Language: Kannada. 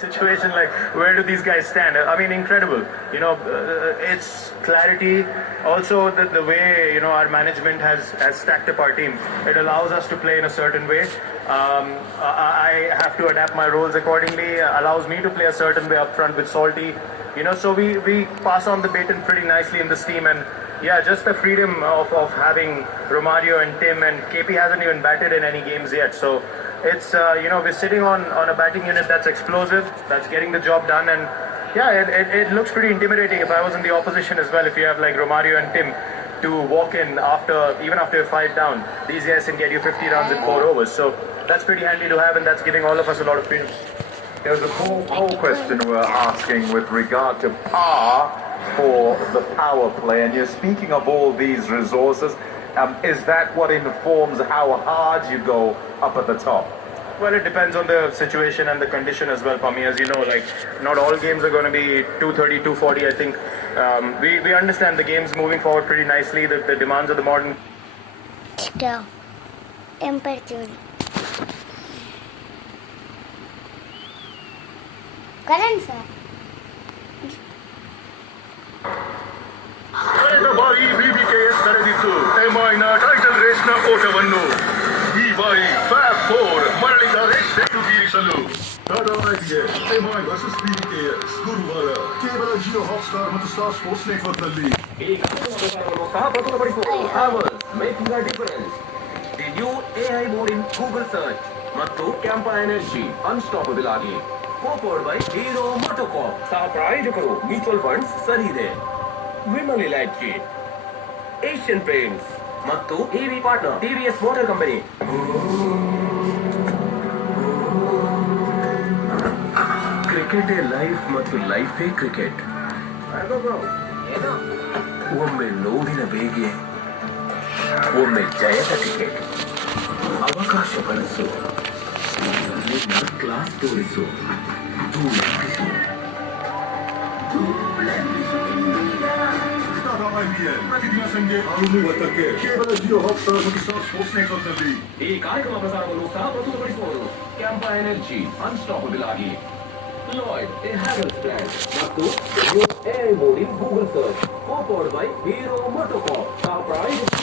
Situation like where do these guys stand? I mean, incredible. It's clarity. Also, the way our management has stacked up our team. It allows us to play in a certain way. I have to adapt my roles accordingly. Allows me to play a certain way up front with Salty. So we pass on the baton pretty nicely in this team, and yeah, just the freedom of having Romario and Tim, and KP hasn't even batted in any games yet. So it's we're sitting on a batting unit that's explosive, that's getting the job done, and yeah, it looks pretty intimidating if I was in the opposition as well. If you have like Romario and Tim to walk in even after you're 5 down, these guys can get you 50 runs in 4 overs. So that's pretty handy to have, and that's giving all of us a lot of freedom. There's a whole question we're asking with regard to par for the power play, and you're speaking of all these resources. Is that what informs how hard you go up at the top? Well, it depends on the situation and the condition as well, Pami. As you know, like, not all games are going to be 230, 240. I think we understand the game's moving forward pretty nicely. The demands of the modern... Still, impertune. Karan sir. ಕಳೆದ ಬಾರಿ BBKS ನಡೆದಿತ್ತು ಎಂಐನ ಟೈಟಲ್ ರೇಸ್ನ ಓಟವನ್ನು. ಈ ಬಾರಿ ಫ್ಯಾಬ್ 4 ಮರಳಿದ್ದಾರೆ ಬೆಟ್ಟುಗೀರಿಸಲು. ಎಂಐ ವರ್ಸಸ್ BBKS ಗುರುವಾರ ಕೇವಲ ಜಿಯೋ ಹಾಟ್‌ಸ್ಟಾರ್ ಮತ್ತು ಸ್ಟಾರ್ ಸ್ಪೋರ್ಟ್ಸ್ ನೆಟ್ವರ್ಕ್ನಲ್ಲಿ. ಈ ಕಾರ್ಯಕ್ರಮವನ್ನು ಸಹ ಪ್ರಸ್ತುತಪಡಿಸುವ Havels making a difference, the new AI mode in Google search ಮತ್ತು ಕ್ಯಾಂಪಾ ಎನರ್ಜಿ ಅನ್‌ಸ್ಟಾಪಬಲ್ ಆಗಿ ಕೋಪೋರ್ಡ್ ಬೈ ಹೀರೋ ಮೋಟೋಕಾರ್ಪ್. ಸಹ ಪ್ರಾಯೋಜಕರು ಮ್ಯೂಚುವಲ್ ಫಂಡ್ಸ್ ಸರಿ ಇದೆ, ವಿಮಲ್ ಇಲಾಖೆ, ಏಷ್ಯನ್ ಪೇಂಟ್ಸ್ ಮತ್ತು EV partner TVS motor company. ಕ್ರಿಕೆಟೇ ಲೈಫ್ ಮತ್ತು ಲೈಫೇ ಕ್ರಿಕೆಟ್. ಒಮ್ಮೆ ನೋವಿನ ಬೇಗೆ, ಒಮ್ಮೆ ಜಯದ ಟಿಕೆಟ್. ಅವಕಾಶ ಬಳಸು, ನಿನ್ನ ಕ್ಲಾಸ್ ತೋರಿಸು, ಧೂಳೆಬ್ಬಿಸು. ಪ್ರತಿದಿನ ಸಂಜೆ 6:30ಕ್ಕೆ ಕೇವಲ ಜಿಯೋ ಹಾಟ್‌ಸ್ಟಾರ್ ಮತ್ತು ಸ್ಟಾರ್ ಸ್ಪೋರ್ಟ್ಸ್ ನೆಟ್ವರ್ಕ್ನಲ್ಲಿ. ಈ ಕಾರ್ಯಕ್ರಮ ಪ್ರಸಾರವನ್ನು ಸಹ ಪ್ರಸ್ತುತಪಡಿಸುವವರು ಕ್ಯಾಂಪಾ ಎನರ್ಜಿ ಅನ್‌ಸ್ಟಾಪಬಲ್ ಆಗಿ, ಲಾಯ್ಡ್ ಎ ಹ್ಯಾವೆಲ್ಸ್ ಬ್ರ್ಯಾಂಡ್ ಮತ್ತು AI mode in Google search, co powered by Hero MotoCorp. ಸಹ ಪ್ರಾಯೋಜಕ